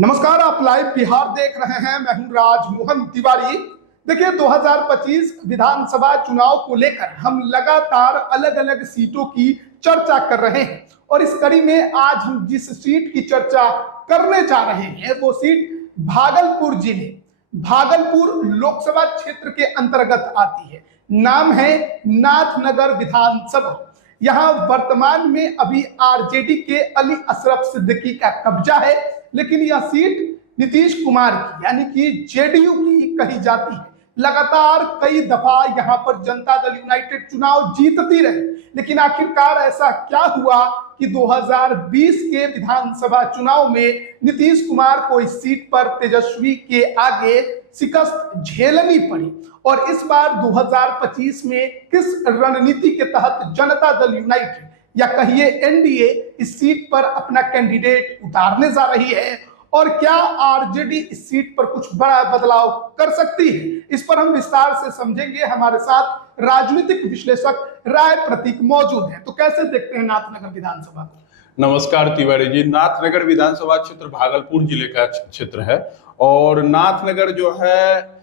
नमस्कार, आप लाइव बिहार देख रहे हैं। मैं हूं राजमोहन तिवारी। देखिए, 2025 विधानसभा चुनाव को लेकर हम लगातार अलग अलग सीटों की चर्चा कर रहे हैं और इस कड़ी में आज हम जिस सीट की चर्चा करने जा रहे हैं वो सीट भागलपुर जिले, भागलपुर लोकसभा क्षेत्र के अंतर्गत आती है। नाम है नाथनगर विधानसभा। यहाँ वर्तमान में अभी आरजेडी के अली अशरफ सिद्दीकी का कब्जा है, लेकिन यह सीट नीतीश कुमार की यानी कि जेडीयू की कही जाती है। लगातार कई दफा यहां पर जनता दल यूनाइटेड चुनाव जीतती रही, लेकिन आखिरकार ऐसा क्या हुआ कि 2020 के विधानसभा चुनाव में नीतीश कुमार को इस सीट पर तेजस्वी के आगे शिकस्त झेलनी पड़ी और इस बार 2025 में किस रणनीति के तहत जनता दल यूनाइटेड या कहिए एनडीए इस सीट पर अपना कैंडिडेट उतारने जा रही है और क्या आरजेडी इस सीट पर कुछ बड़ा बदलाव कर सकती है, इस पर हम विस्तार से समझेंगे। हमारे साथ राजनीतिक विश्लेषक राय प्रतीक मौजूद हैं। तो कैसे देखते हैं नाथनगर विधानसभा को? नमस्कार तिवारी जी। नाथनगर विधानसभा क्षेत्र भागलपुर जिले का क्षेत्र है और नाथनगर जो है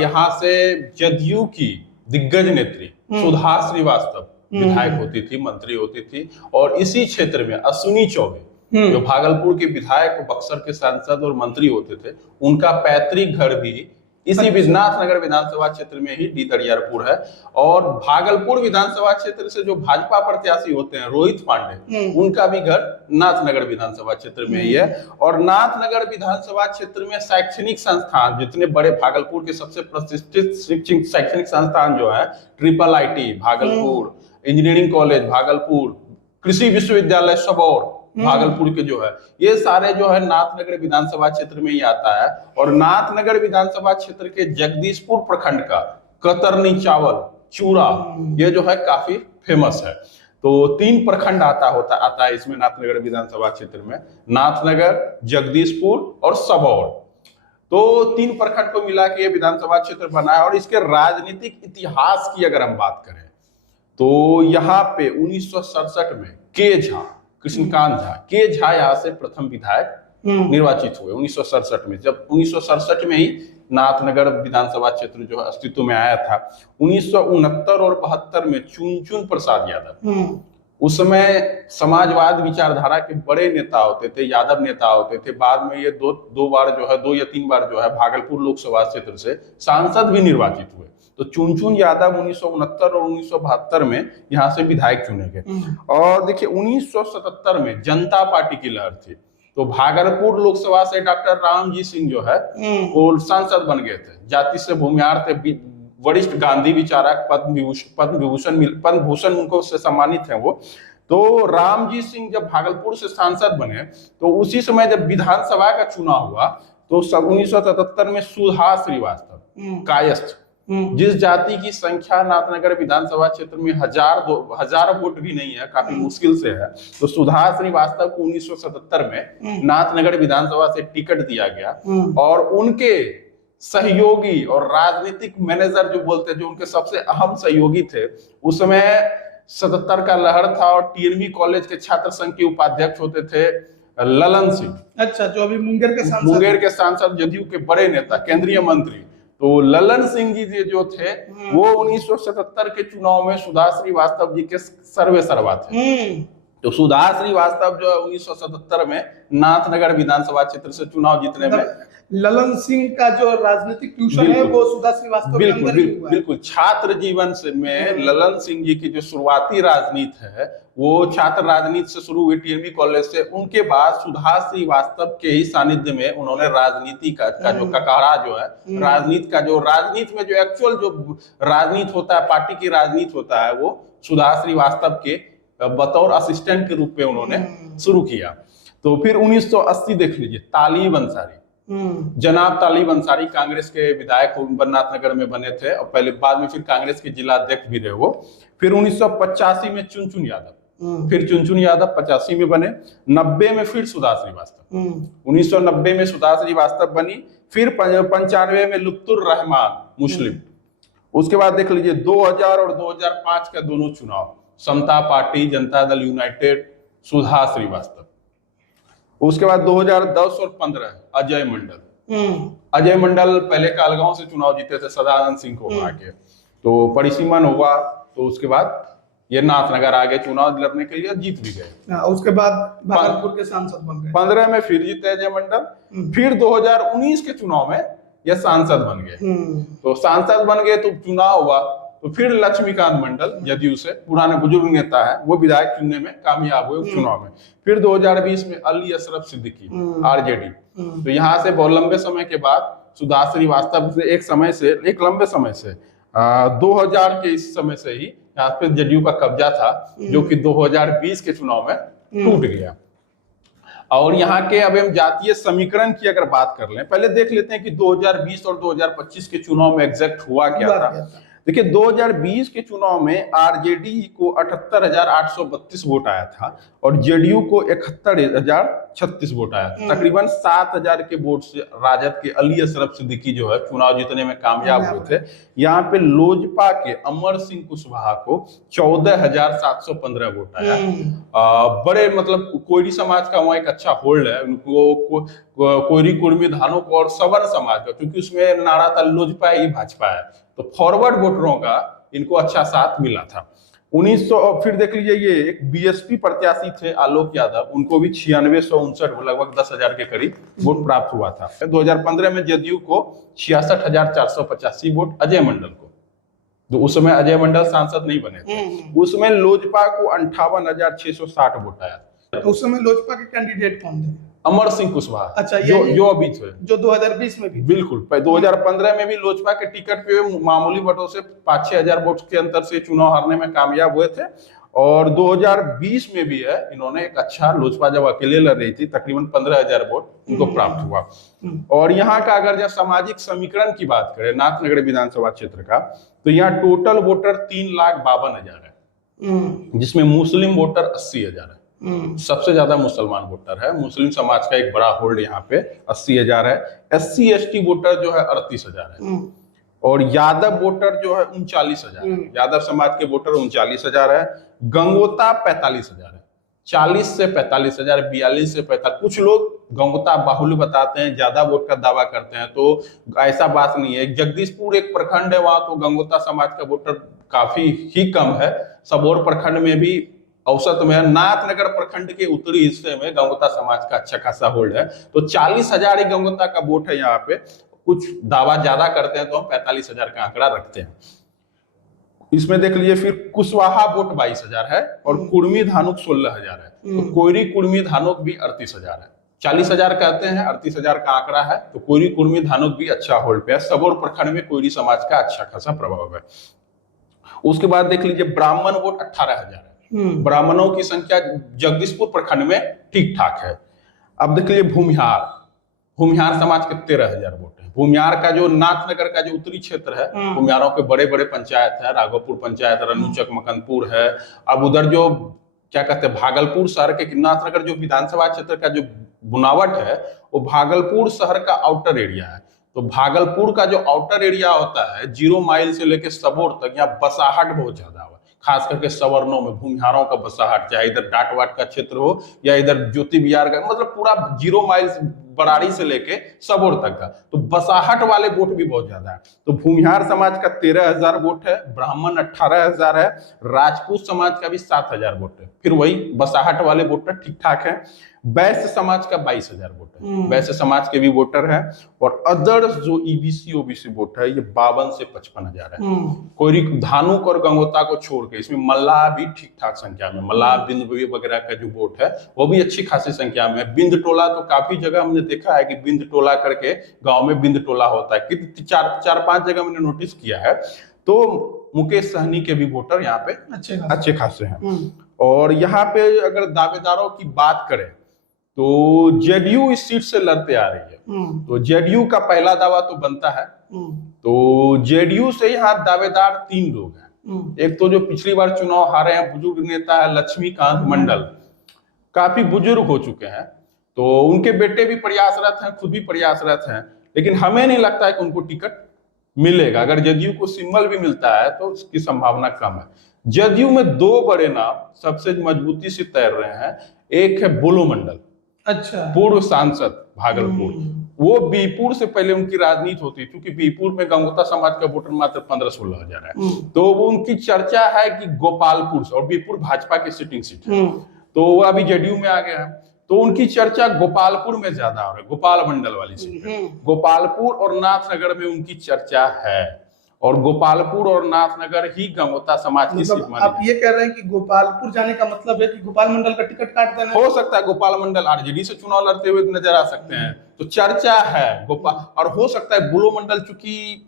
यहाँ से जदयू की दिग्गज नेत्री सुधा श्रीवास्तव विधायक होती थी, मंत्री होती थी और इसी क्षेत्र में अश्विनी चौबे जो भागलपुर के विधायक, बक्सर के सांसद और मंत्री होते थे, उनका पैतृक घर भी इसी नाथनगर विधानसभा क्षेत्र में ही दरियारपुर है। और भागलपुर विधानसभा क्षेत्र से जो भाजपा प्रत्याशी होते हैं रोहित पांडे, उनका भी घर नाथनगर विधानसभा क्षेत्र में ही है। और नाथनगर विधानसभा क्षेत्र में शैक्षणिक संस्थान जितने बड़े, भागलपुर के सबसे प्रतिष्ठित शैक्षणिक संस्थान जो है IIIT Bhagalpur, engineering college Bhagalpur, कृषि विश्वविद्यालय सबौर भागलपुर के जो है, ये सारे जो है नाथनगर विधानसभा क्षेत्र में ही आता है। और नाथनगर विधानसभा क्षेत्र के जगदीशपुर प्रखंड का कतरनी चावल चूड़ा ये जो है काफी फेमस है। तो 3 प्रखंड आता है इसमें नाथनगर विधानसभा क्षेत्र में, नाथनगर, जगदीशपुर और सबौर। तो 3 प्रखंड को मिला के ये विधानसभा क्षेत्र बना है। और इसके राजनीतिक इतिहास की अगर हम बात करें तो यहाँ पे 1967 में कृष्णकांत झा यहाँ से प्रथम विधायक निर्वाचित हुए 1967 में। जब 1967 में ही नाथनगर विधानसभा क्षेत्र जो अस्तित्व में आया था। 1969 और 72 में चुनचुन प्रसाद यादव, उस समय समाजवाद विचारधारा के बड़े नेता होते थे, यादव नेता होते थे। बाद में ये दो या तीन बार जो है भागलपुर लोकसभा क्षेत्र से सांसद भी निर्वाचित हुए। तो चुनचुन यादव 1969 और 1972 में यहाँ से विधायक चुने गए। और देखिए 1977 में जनता पार्टी की लहर थी, तो भागलपुर लोकसभा से डॉक्टर रामजी सिंह जो है वो सांसद बन गए थे। जाति से भूमिहार थे, वरिष्ठ गांधी विचारक, पद्म भूषण उनको से सम्मानित है वो। तो रामजी सिंह जब भागलपुर से सांसद बने तो उसी समय जब विधानसभा का चुनाव हुआ तो 1977 में सुधा श्रीवास्तव कायस्थ, जिस जाति की संख्या नाथनगर विधानसभा क्षेत्र में हजार वोट भी नहीं है, काफी मुश्किल से है, तो सुधा श्रीवास्तव को 1977 में नाथनगर विधानसभा से टिकट दिया गया। और उनके सहयोगी और राजनीतिक मैनेजर जो बोलते, जो उनके सबसे अहम सहयोगी थे उस समय 77 का लहर था और TNV कॉलेज के छात्र संघ के उपाध्यक्ष होते थे ललन सिंह। अच्छा, जो अभी मुंगेर के सांसद, जदयू के बड़े नेता, केंद्रीय मंत्री। तो ललन सिंह जी जो थे वो 1977 के चुनाव में सुधा श्रीवास्तव जी के सर्वे सर्वा थे। तो सुधा श्रीवास्तव जो है 1977 में नाथनगर विधानसभा क्षेत्र से चुनाव जीतने में ललन सिंह का जो राजनीतिक ट्यूशन है वो सुधा श्रीवास्तव के अंदर ही हुआ है। बिल्कुल छात्र जीवन से में ललन सिंह जी की जो शुरुआती राजनीति है वो छात्र राजनीति से शुरू हुई TNV कॉलेज से। उनके बाद सुधा श्रीवास्तव के ही सानिध्य में उन्होंने राजनीति का जो ककारा जो है, राजनीति में जो एक्चुअल जो राजनीति होता है, पार्टी की राजनीति होता है, वो सुधा श्रीवास्तव के बतौर असिस्टेंट के रूप में उन्होंने शुरू किया। तो फिर 1980 देख लीजिए, तालिब अंसारी, जनाब तालिब अंसारी कांग्रेस के विधायक नाथनगर में बने थे और पहले बाद में फिर कांग्रेस के जिला अध्यक्ष भी रहे वो। फिर 1985 में चुनचुन यादव, फिर चुनचुन यादव 85 में बने। 90 में फिर सुधा श्रीवास्तव, 1990 में सुधा श्रीवास्तव बनी। फिर 95 में लुत्फुर रहमान मुस्लिम। उसके बाद देख लीजिए 2000 और 2005 का दोनों चुनाव, समता पार्टी, जनता दल यूनाइटेड, सुधा श्रीवास्तव। उसके बाद 2010 और 15 अजय मंडल। अजय मंडल पहले कालगांव से चुनाव जीते थे सदानंद सिंह को हरा के, तो परिसीमन हुआ, तो उसके बाद ये नाथनगर आ गए चुनाव लड़ने के लिए, जीत भी गए। उसके बाद भागलपुर के सांसद बन गए। 15 में फिर जीते अजय मंडल, फिर 2019 के चुनाव में ये सांसद बन गए। तो सांसद बन गए तो चुनाव हुआ, तो फिर लक्ष्मीकांत मंडल जदयू से, पुराने बुजुर्ग नेता है, वो विधायक चुनने में कामयाब हुए चुनाव में। फिर 2020 में अली अशरफ सिद्दीकी आरजेडी, तो यहाँ से बहुत लंबे समय के बाद सुभाष श्रीवास्तव से एक लंबे समय से 2000 के इस समय से ही यहाँ पे जदयू का कब्जा था, जो कि 2020 के चुनाव में टूट गया। और यहाँ के अब हम जातीय समीकरण की अगर बात कर लें, पहले देख लेते हैं कि 2020 और 2025 के चुनाव में एग्जैक्ट हुआ क्या था। देखिए 2020 के चुनाव में आरजेडी को 78,832 वोट आया था और जेडीयू को 71,036 वोट आया था। तकरीबन 7,000 के वोट से राजद के अली अशरफ सिद्दीकी जो है चुनाव जीतने में कामयाब हुए थे। यहाँ पे लोजपा के अमर सिंह कुशवाहा को 14,715 वोट आया। बड़े मतलब कोयरी समाज का वहाँ एक अच्छा होल्ड है, उनको कोयरी कुर्मी धानों को और सवर्ण समाज का, क्योंकि उसमें नारा था लोजपा ही भाजपा है, तो फॉरवर्ड वोटरों का इनको अच्छा साथ मिला था। 1900 फिर देख लीजिए, ये एक बीएसपी प्रत्याशी थे आलोक यादव, उनको भी 9659 लगभग 10,000 के करीब वोट प्राप्त हुआ था। 2015 में जदयू को 66,485 वोट, अजय मंडल को, तो उस समय अजय मंडल सांसद नहीं बने थे, उसमें लोजपा को 58,660 वोट आया। तो उस समय लोजपा के कैंडिडेट कौन थे? अमर सिंह कुशवाहा। अच्छा, जो अभी थे, जो 2020 में भी, बिल्कुल 2015 में भी लोजपा के टिकट पे मामूली वोटों से 5-6 हजार वोट के अंतर से चुनाव हारने में कामयाब हुए थे। और 2020 में भी है, इन्होंने एक अच्छा, लोजपा जब अकेले लड़ रही थी, तकरीबन 15,000 वोट उनको प्राप्त हुआ। और यहाँ का अगर जब सामाजिक समीकरण की बात करें नाथनगर विधानसभा क्षेत्र का, तो यहाँ टोटल वोटर 3,52,000 है, जिसमें मुस्लिम वोटर 80,000 है। सबसे ज्यादा मुसलमान वोटर है, मुस्लिम समाज का एक बड़ा होल्ड यहाँ पे 80,000 है। SC ST वोटर जो है 38,000 है, और यादव वोटर जो है 39,000 है। यादव समाज के वोटर 39,000 है। गंगोता 45,000 है। 40 से 45,000, 42 से 45। कुछ लोग गंगोता बाहुल्य बताते हैं, ज्यादा वोट का दावा करते हैं, तो ऐसा बात नहीं है। जगदीशपुर एक प्रखंड है, वहां तो गंगोता समाज का वोटर काफी ही कम है। सबौर प्रखंड में भी औसत में, नाथनगर प्रखंड के उत्तरी हिस्से में गंगोता समाज का अच्छा खासा होल्ड है, तो 40,000 ही गंगोता का वोट है यहाँ पे। कुछ दावा ज्यादा करते हैं तो हम 45,000 का आंकड़ा रखते हैं। इसमें देख लीजिए, फिर कुशवाहा वोट 22,000 है और कुर्मी धानुक 16,000 है। तो कोयरी कुर्मी धानुक भी 38,000 है। 40,000 कहते हैं, 38,000 का आंकड़ा है, तो कोयरी कुर्मी धानुक भी अच्छा होल्ड पे है। सबौर प्रखंड में कोयरी समाज का अच्छा खासा प्रभाव है। उसके बाद देख लीजिए, ब्राह्मण वोट 18,000 है। ब्राह्मणों की संख्या जगदीशपुर प्रखंड में ठीक ठाक है। अब देख लीजिए, भूमिहार समाज के 13,000 वोट है। भूमिहार का जो नाथनगर का जो उत्तरी क्षेत्र है, भूमिहारों के बड़े बड़े पंचायत है, राघोपुर पंचायत, रनुचक, मकनपुर है। अब उधर जो क्या कहते हैं, भागलपुर शहर के, नाथनगर जो विधानसभा क्षेत्र का जो बुनावट है, वो भागलपुर शहर का आउटर एरिया है। तो भागलपुर का जो आउटर एरिया होता है, 0 माइल से लेकर सबौर तक, यहाँ बसाहट बहुत ज्यादा हुआ, खास करके सवर्णों में भूमिहारों का बसाहट, चाहे इधर डाटवाट का क्षेत्र हो या इधर ज्योति बिहार का, मतलब पूरा 0 माइल बराड़ी से लेके सबौर तक का, तो बसाहट वाले वोट भी बहुत ज्यादा है। तो भूमिहार समाज का 13,000 वोट है, ब्राह्मण 18,000 है, राजपूत समाज का भी 7,000 वोट है। फिर वही बसाहट वाले वोटर ठीक ठाक है। वैश्य समाज का 22,000 वोट है, वैश्य समाज के भी वोटर है। और अदर्स जो ईबीसी ओबीसी वोट है, ये 52 से 55,000 है। कोयरी धानुक और गंगोता को छोड़ के इसमें मल्लाह भी ठीक ठाक संख्या में, मल्लाह बिंद वगैरह का जो वोट है वो भी अच्छी खासी संख्या में। बिंद टोला तो काफी जगह हमने देखा है कि बिंद टोला करके गांव में बिंद टोला होता है, कि 4-5 जगह मैंने नोटिस किया है। तो मुकेश सहनी के भी वोटर यहाँ पे अच्छे खासे हैं। और यहाँ पे अगर दावेदारों की बात करें तो जेडीयू इस सीट से लड़ते आ रही है, तो जेडीयू का पहला दावा तो बनता है। तो जेडीयू से यहाँ दावेदार 3 लोग हैं। एक तो जो पिछली बार चुनाव हारे हैं, बुजुर्ग नेता है लक्ष्मीकांत मंडल, काफी बुजुर्ग हो चुके हैं, तो उनके बेटे भी प्रयासरत हैं, खुद भी प्रयासरत हैं, लेकिन हमें नहीं लगता है कि उनको टिकट मिलेगा। अगर जदयू को सिंबल भी मिलता है तो उसकी संभावना कम है। जदयू में 2 बड़े नाम सबसे मजबूती से तैर रहे हैं। एक है बोलो मंडल, अच्छा। पूर्व सांसद भागलपुर, वो बीपुर से पहले उनकी राजनीति होती, क्योंकि बीपुर में गंगोता समाज का वोटर मात्र 15-16 हजार है। तो वो उनकी चर्चा है कि गोपालपुर से, और बीपुर भाजपा की सिटिंग सीट है, तो वो अभी जेडीयू में आ गया है, तो उनकी चर्चा गोपालपुर में ज्यादा हो रही है, गोपाल मंडल वाली सीट है। गोपालपुर और नाथनगर में उनकी चर्चा है, और गोपालपुर और नाथनगर ही गंगोता समाज की सीट मानी। आप ये कह रहे हैं कि गोपालपुर जाने का मतलब है कि गोपाल मंडल का टिकट काट देना? हो सकता है गोपाल मंडल आरजेडी से चुनाव लड़ते हुए नजर आ सकते हैं, तो चर्चा है गोपाल। और हो सकता है बुलो मंडल, चूंकि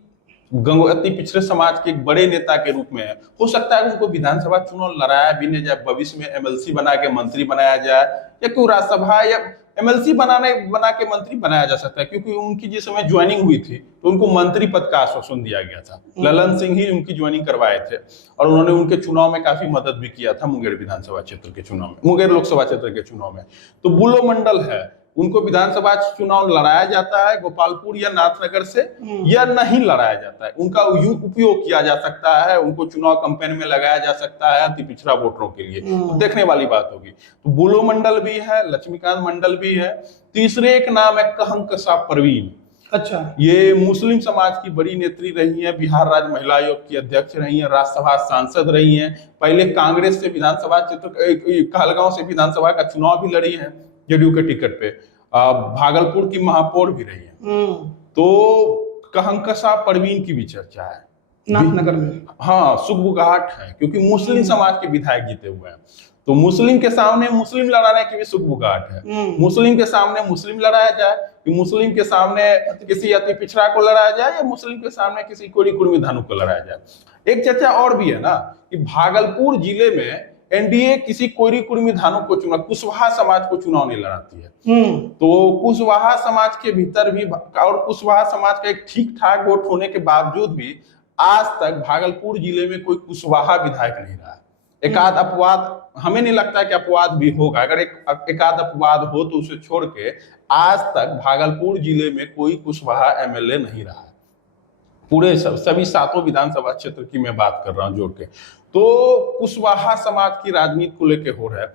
अति पिछड़े समाज के एक बड़े नेता के रूप में है, हो सकता है उनको विधानसभा चुनाव लड़ाया भी नहीं जाए, भविष्य में एमएलसी बना के मंत्री बनाया जाए, या कोई राज्यसभा या एमएलसी बना के मंत्री बनाया जा सकता है, क्योंकि उनकी जिस समय ज्वाइनिंग हुई थी तो उनको मंत्री पद का आश्वासन दिया गया था। ललन सिंह ही उनकी ज्वाइनिंग करवाए थे, और उन्होंने उनके चुनाव में काफी मदद भी किया था, मुंगेर विधानसभा क्षेत्र के चुनाव में, मुंगेर लोकसभा क्षेत्र के चुनाव में। तो बुलो मंडल है, उनको विधानसभा चुनाव लड़ाया जाता है गोपालपुर या नाथनगर से, या नहीं लड़ाया जाता है, उनका उपयोग किया जा सकता है, उनको चुनाव कैंपेन में लगाया जा सकता है अति पिछड़ा वोटरों के लिए, तो देखने वाली बात होगी। तो बुलो मंडल भी है, लक्ष्मीकांत मंडल भी है, तीसरे एक नाम है कहंकसा परवीन। अच्छा। ये मुस्लिम समाज की बड़ी नेत्री रही है, बिहार राज्य महिला आयोग की अध्यक्ष रही है, राज्यसभा सांसद रही है, पहले कांग्रेस से विधानसभा क्षेत्र कहलगांव से विधानसभा का चुनाव भी लड़ी है जेडीयू के टिकट पे, भागलपुर की महापौर भी रही है। तो कहंकसा परवीन की भी चर्चा है नाथनगर में। हाँ, सुगबुगाहट है, क्योंकि मुस्लिम समाज के विधायक जीते हुए हैं, तो मुस्लिम के सामने मुस्लिम लड़ाने की भी सुगबुगाहट है। मुस्लिम के सामने मुस्लिम लड़ाया जाए, कि मुस्लिम के सामने किसी अति पिछड़ा को लड़ाया जाए, या मुस्लिम के सामने किसी कोरी कुर्मी धानु को लड़ाया जाए। एक चर्चा और भी है ना कि भागलपुर जिले में एनडीए किसी कोरी कुर्मी धानु को चुनाव, कुशवाहा समाज को चुनाव नहीं लड़ाती है। तो कुशवाहा समाज के भीतर भी, और कुशवाहा समाज का एक ठीक ठाक वोट होने के बावजूद भी आज तक भागलपुर जिले में कोई कुशवाहा विधायक नहीं रहा। एकाध अपवाद, हमें नहीं लगता कि अपवाद भी होगा, अगर एकाध अपवाद हो तो उसे छोड़ के आज तक भागलपुर जिले में कोई कुशवाहा एमएलए नहीं रहा है, पूरे सभी 7 विधानसभा क्षेत्र की मैं बात कर रहा हूं जोड़ के। तो कुशवाहा समाज की राजनीति को लेकर हो रहा है।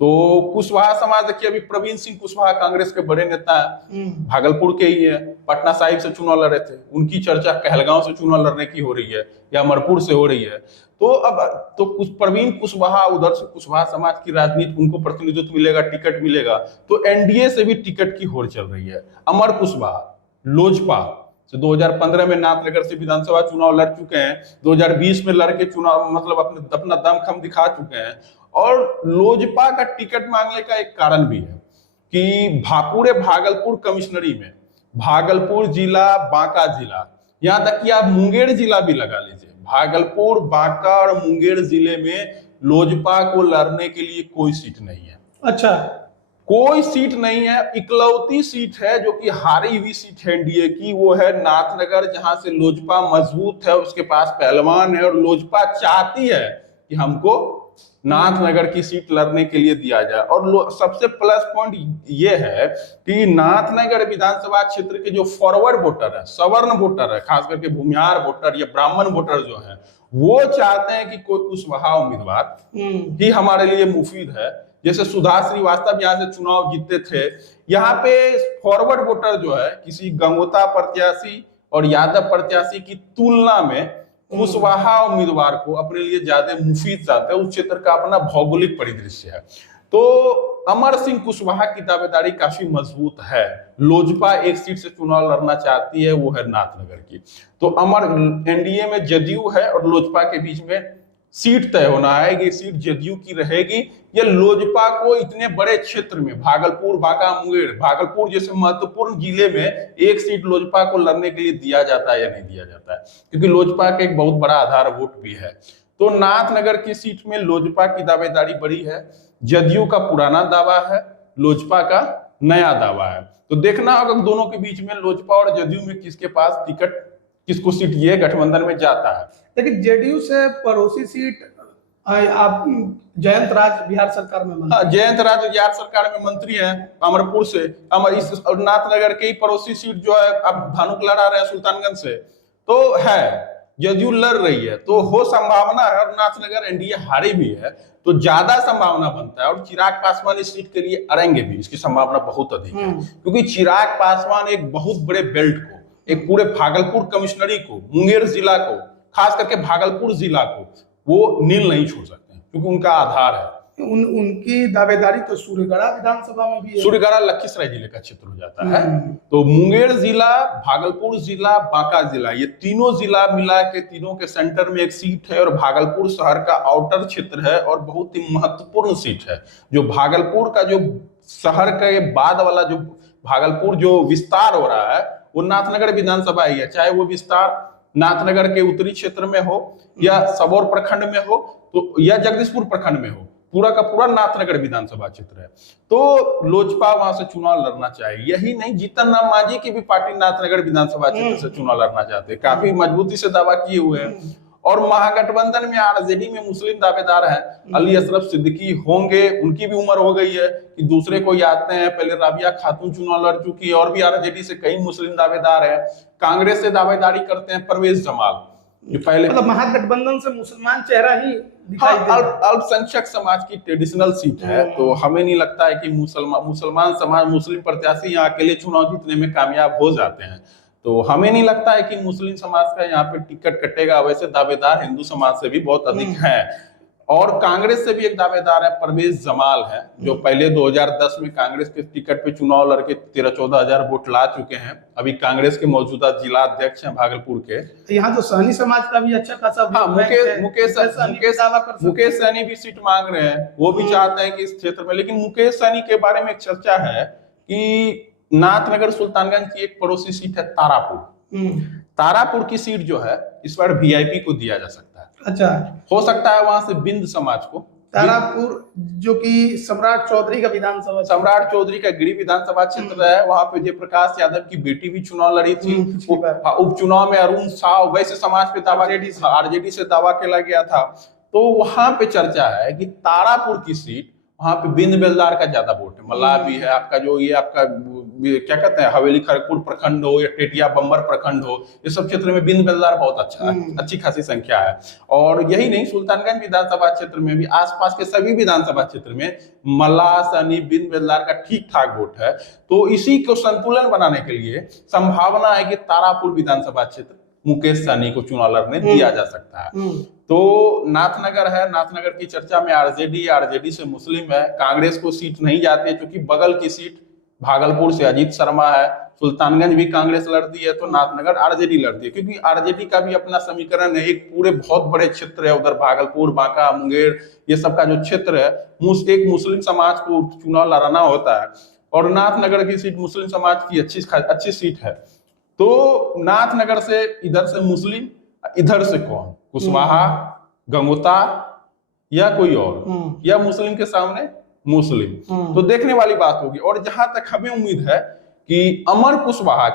तो कुशवाहा समाज देखिए, अभी प्रवीण सिंह कुशवाहा कांग्रेस के बड़े नेता है, भागलपुर के ही है, पटना साहिब से चुनाव लड़े थे, उनकी चर्चा कहलगांव से चुनाव लड़ने की हो रही है, या अमरपुर से हो रही है। तो अब तो प्रवीण कुशवाहा, उधर से कुशवाहा समाज की राजनीति, उनको प्रतिनिधित्व मिलेगा, टिकट मिलेगा, तो एनडीए से भी टिकट की होड़ चल रही है। अमर कुशवाहा लोजपा से 2015 में नाथनगर से विधानसभा चुनाव लड़ चुके हैं, 2020 में लड़के चुनाव मतलब अपना दमखम दिखा चुके हैं, और लोजपा का टिकट मांगने का एक कारण भी है कि पूरे भागलपुर कमिश्नरी में, भागलपुर जिला, बांका जिला, यहाँ तक कि आप मुंगेर जिला भी लगा लीजिए, भागलपुर, बांका और मुंगेर जिले में लोजपा को लड़ने के लिए कोई सीट नहीं है। अच्छा, कोई सीट नहीं है। इकलौती सीट है जो कि हारी हुई सीट है एनडीए की, वो है नाथनगर, जहां से लोजपा मजबूत है, उसके पास पहलवान है, और लोजपा चाहती है कि हमको नाथनगर की सीट लड़ने के लिए दिया जाए। और सबसे प्लस पॉइंट ये है कि नाथनगर विधानसभा क्षेत्र के जो फॉरवर्ड वोटर है, सवर्ण वोटर है, खास करके भूमिहार वोटर या ब्राह्मण वोटर जो है, वो चाहते हैं कि कोई कुशवाहा उम्मीदवार ही हमारे लिए मुफीद है। जैसे सुधा श्रीवास्तव यहाँ से चुनाव जीतते थे, यहाँ पे फॉरवर्ड वोटर जो है किसी गंगोता प्रत्याशी और यादव प्रत्याशी की तुलना में कुशवाहा उम्मीदवार को अपने लिए ज्यादा मुफीद चाहते हैं। उस क्षेत्र का अपना भौगोलिक परिदृश्य है। तो अमर सिंह कुशवाहा की दावेदारी काफी मजबूत है। लोजपा एक सीट से चुनाव लड़ना चाहती है, वो है नाथनगर की। तो अमर एनडीए में जदयू है और लोजपा के बीच में सीट तय होना है कि सीट जदयू की रहेगी या लोजपा को इतने बड़े क्षेत्र में, भागलपुर, बांका, मुंगेर, भागलपुर जैसे महत्वपूर्ण जिले में एक सीट लोजपा को लड़ने के लिए दिया जाता है या नहीं दिया जाता है, क्योंकि लोजपा का एक बहुत बड़ा आधार वोट भी है। तो नाथनगर की सीट में लोजपा की दावेदारी बड़ी है। जदयू का पुराना दावा है, लोजपा का नया दावा है। तो देखना होगा दोनों के बीच में, लोजपा और जदयू में किसके पास टिकट, किसको सीट ये गठबंधन में जाता है। लेकिन जेडीयू से पड़ोसी सीट आप जयंत राज बिहार सरकार में मंत्री, जयंत राज बिहार सरकार में मंत्री हैं अमरपुर से। और नाथनगर के ही पड़ोसी सीट जो है अब धानुक लड़ा रहे हैं सुल्तानगंज से, तो है जदयू लड़ रही है, तो हो संभावना है, और नाथनगर एनडीए हारी भी है तो ज्यादा संभावना बनता है, और चिराग पासवान इस सीट के लिए अड़ेंगे भी, इसकी संभावना बहुत अधिक है, क्योंकि चिराग पासवान एक बहुत बड़े बेल्ट को, एक पूरे भागलपुर कमिश्नरी को, मुंगेर जिला को, खास करके भागलपुर जिला को वो नील नहीं छोड़ सकते क्योंकि उनका आधार है। उनकी दावेदारी तो सूर्यगढ़ा विधानसभा में भी है। सूर्यगढ़ा लखीसराय जिले का क्षेत्र हो जाता है। तो मुंगेर जिला, भागलपुर जिला, बांका जिला, ये तीनों जिला मिला के तीनों के सेंटर में एक सीट है, और भागलपुर शहर का आउटर क्षेत्र है और बहुत ही महत्वपूर्ण सीट है। जो भागलपुर का जो शहर के बाद वाला जो भागलपुर जो विस्तार हो रहा है वो नाथनगर विधानसभा ही है, चाहे वो विस्तार नाथनगर के उत्तरी क्षेत्र में हो या सबौर प्रखंड में हो तो या जगदीशपुर प्रखंड में हो, पूरा का पूरा नाथनगर विधानसभा क्षेत्र है। तो लोजपा वहां से चुनाव लड़ना चाहिए। यही नहीं, जीतन राम मांझी की भी पार्टी नाथनगर विधानसभा क्षेत्र से चुनाव लड़ना चाहते हैं, काफी मजबूती से दावा किए हुए हैं। और महागठबंधन में आरजेडी में मुस्लिम दावेदार हैं, अली अशरफ सिद्दीकी होंगे, उनकी भी उम्र हो गई है कि दूसरे कोई आते हैं, पहले राबिया खातून चुनाव लड़ चुकी है, और भी आरजेडी से कई मुस्लिम दावेदार हैं। कांग्रेस से दावेदारी करते हैं परवेज जमाल, जो पहले मतलब महागठबंधन से मुसलमान चेहरा ही दिखाई दे रहा है। अल्पसंख्यक समाज की ट्रेडिशनल सीट है, तो हमें नहीं लगता है कि मुसलमान समाज, मुस्लिम प्रत्याशी यहाँ अकेले चुनाव जीतने में कामयाब हो जाते हैं। तो हमें नहीं लगता है कि मुस्लिम समाज का यहाँ पे टिकट कटेगा। वैसे दावेदार हिंदू समाज से भी बहुत अधिक हैं, और कांग्रेस से भी एक दावेदार है, परवेज जमाल है, जो पहले 2010 में कांग्रेस के टिकट पे चुनाव लड़के 13-14 हजार वोट ला चुके हैं। अभी कांग्रेस के मौजूदा जिला अध्यक्ष हैं भागलपुर के। यहाँ तो सहनी समाज का भी अच्छा खासा मुकेश सहनी भी सीट मांग रहे हैं, वो भी चाहते हैं कि इस क्षेत्र में। लेकिन मुकेश सहनी के बारे में एक चर्चा है कि नाथनगर सुल्तानगंज की एक पड़ोसी सीट है तारापुर, तारापुर की सीट जो है इस बार वीआईपी को दिया जा सकता है। अच्छा, हो सकता है वहां से बिंद समाज को। तारापुर जो कि सम्राट चौधरी का विधानसभा, सम्राट चौधरी का गिरी विधानसभा क्षेत्र है, वहां पे जयप्रकाश यादव की बेटी भी चुनाव लड़ी थी। उपचुनाव में अरुण साव वैसे समाज पे दावा, आरजेडी से दावा किया गया था। तो वहां पे चर्चा है कि तारापुर की सीट, वहां पे बिंद बेलदार का ज्यादा वोट है, मल्लाह भी है, आपका जो ये आपका क्या कहते हैं हवेली खड़गपुर प्रखंड हो या टेटिया बम्बर प्रखंड हो, ये सब क्षेत्र में बिंद बेलदार बहुत अच्छा है, अच्छी खासी संख्या है। और यही नहीं, सुल्तानगंज विधानसभा क्षेत्र में भी, आसपास के सभी विधानसभा क्षेत्र में मल्लाह, सनी, बिंद बेलदार का ठीक ठाक वोट है। तो इसी को संतुलन बनाने के लिए संभावना है कि तारापुर विधानसभा क्षेत्र मुकेश सहनी को चुनाव लड़ने दिया जा सकता है। तो नाथनगर है, नाथनगर की चर्चा में आरजेडी से मुस्लिम है, कांग्रेस को सीट नहीं जाती है क्योंकि बगल की सीट भागलपुर से अजीत शर्मा है, सुल्तानगंज भी कांग्रेस लड़ती है, तो नाथनगर आरजेडी लड़ती है, क्योंकि आरजेडी का भी अपना समीकरण है। एक पूरे बहुत बड़े क्षेत्र है उधर, भागलपुर, बांका, मुंगेर, ये सब का जो क्षेत्र है, एक मुस्लिम समाज को चुनाव लड़ाना होता है, और नाथनगर की सीट मुस्लिम समाज की अच्छी सीट है। तो नाथनगर से, इधर से मुस्लिम, इधर से कौन, कुशवाहा, गंगोता या कोई और, या मुस्लिम के सामने मुस्लिम, तो देखने वाली बात होगी। और जहां तक हमें उम्मीद है कि अमर कुशवाहा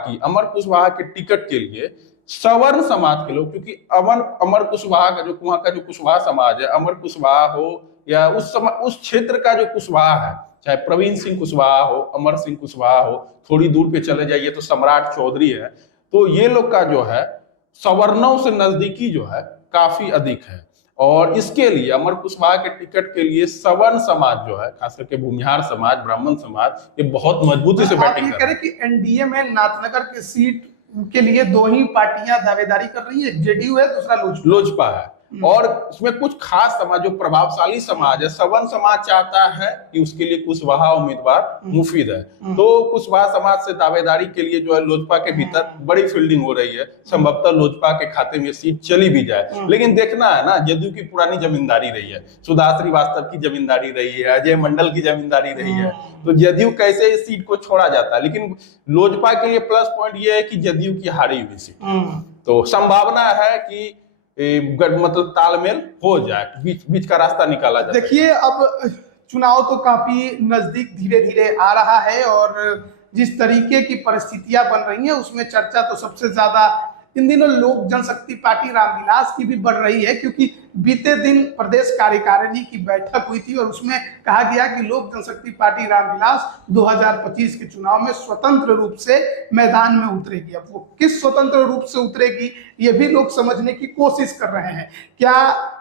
के टिकट के लिए सवर्ण समाज के लोग, क्योंकि अमर कुशवाहा का जो वहां का जो कुशवाहा समाज है, अमर कुशवाहा हो या उस क्षेत्र का जो कुशवाहा है, चाहे प्रवीण सिंह कुशवाहा हो, अमर सिंह कुशवाहा हो, थोड़ी दूर पे चले जाइए तो सम्राट चौधरी है, तो ये लोग का जो है सवर्णों से नजदीकी जो है काफी अधिक है। और इसके लिए अमर कुशवाहा के टिकट के लिए सवर्ण समाज जो है, खास करके भूमिहार समाज, ब्राह्मण समाज, ये बहुत मजबूती से बैटिंग कर रहे हैं। कि एनडीए में नाथनगर की सीट के लिए दो ही पार्टियां दावेदारी कर रही है, जेडीयू है, दूसरा लोजपा है। और उसमें कुछ खास समाज, जो प्रभावशाली समाज है, सवर्ण समाज चाहता है कि उसके लिए कुशवाहा उम्मीदवार मुफीद है, तो कुशवाहा समाज से दावेदारी के लिए जो है लोजपा के भीतर बड़ी फील्डिंग हो रही है। संभवतः लोजपा के खाते में सीट चली भी जाए, लेकिन देखना है ना, जदयू की पुरानी जमींदारी रही है, सुधा श्रीवास्तव की जमींदारी रही है, अजय मंडल की जमींदारी रही है, तो जदयू कैसे इस सीट को छोड़ा जाता है। लेकिन लोजपा के लिए प्लस पॉइंट ये है कि जदयू की हारी हुई सीट, तो संभावना है कि मतलब तालमेल हो जाए, बीच का रास्ता निकाला जाए। देखिए, अब चुनाव तो काफी नजदीक धीरे धीरे आ रहा है, और जिस तरीके की परिस्थितियां बन रही हैं उसमें चर्चा तो सबसे ज्यादा इन दिनों लोक जनशक्ति पार्टी रामविलास की भी बढ़ रही है, क्योंकि बीते दिन प्रदेश कार्यकारिणी की बैठक हुई थी और उसमें कहा गया कि लोक जनशक्ति पार्टी रामविलास 2025 के चुनाव में स्वतंत्र रूप से मैदान में उतरेगी। अब वो किस स्वतंत्र रूप से उतरेगी ये भी लोग समझने की कोशिश कर रहे हैं। क्या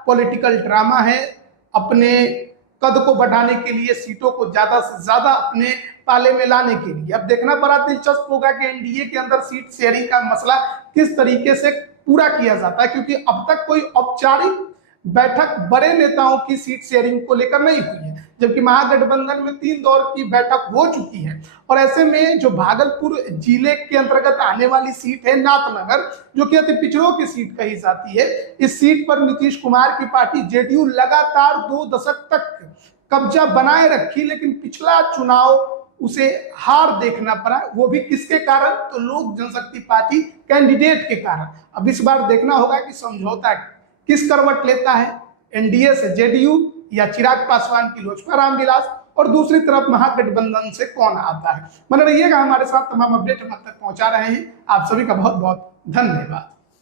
पॉलिटिकल ड्रामा है, अपने कद को बढ़ाने के लिए, सीटों को ज्यादा से ज्यादा अपने पाले में लाने के लिए? अब देखना बड़ा दिलचस्प होगा कि एनडीए के अंदर सीट शेयरिंग का मसला किस तरीके से पूरा किया जाता है, क्योंकि अब तक कोई औपचारिक बैठक बड़े नेताओं की सीट शेयरिंग को लेकर नहीं हुई है, जबकि महागठबंधन में 3 दौर की बैठक हो चुकी है। और ऐसे में जो भागलपुर जिले के अंतर्गत आने वाली सीट है नाथनगर, जो कि अति पिछड़ों की सीट कही जाती है, इस सीट पर नीतीश कुमार की पार्टी जेडीयू लगातार 2 दशक तक कब्जा बनाए रखी, लेकिन पिछला चुनाव उसे हार देखना पड़ा। वो भी किसके कारण? तो लोक जनशक्ति पार्टी कैंडिडेट के कारण। अब इस बार देखना होगा कि समझौता किस करवट लेता है, एनडीए से जेडीयू या चिराग पासवान की लोजपा रामविलास, और दूसरी तरफ महागठबंधन से कौन आता है। बने रहिएगा हमारे साथ, तमाम अपडेट हम तक पहुंचा रहे हैं। आप सभी का बहुत बहुत धन्यवाद।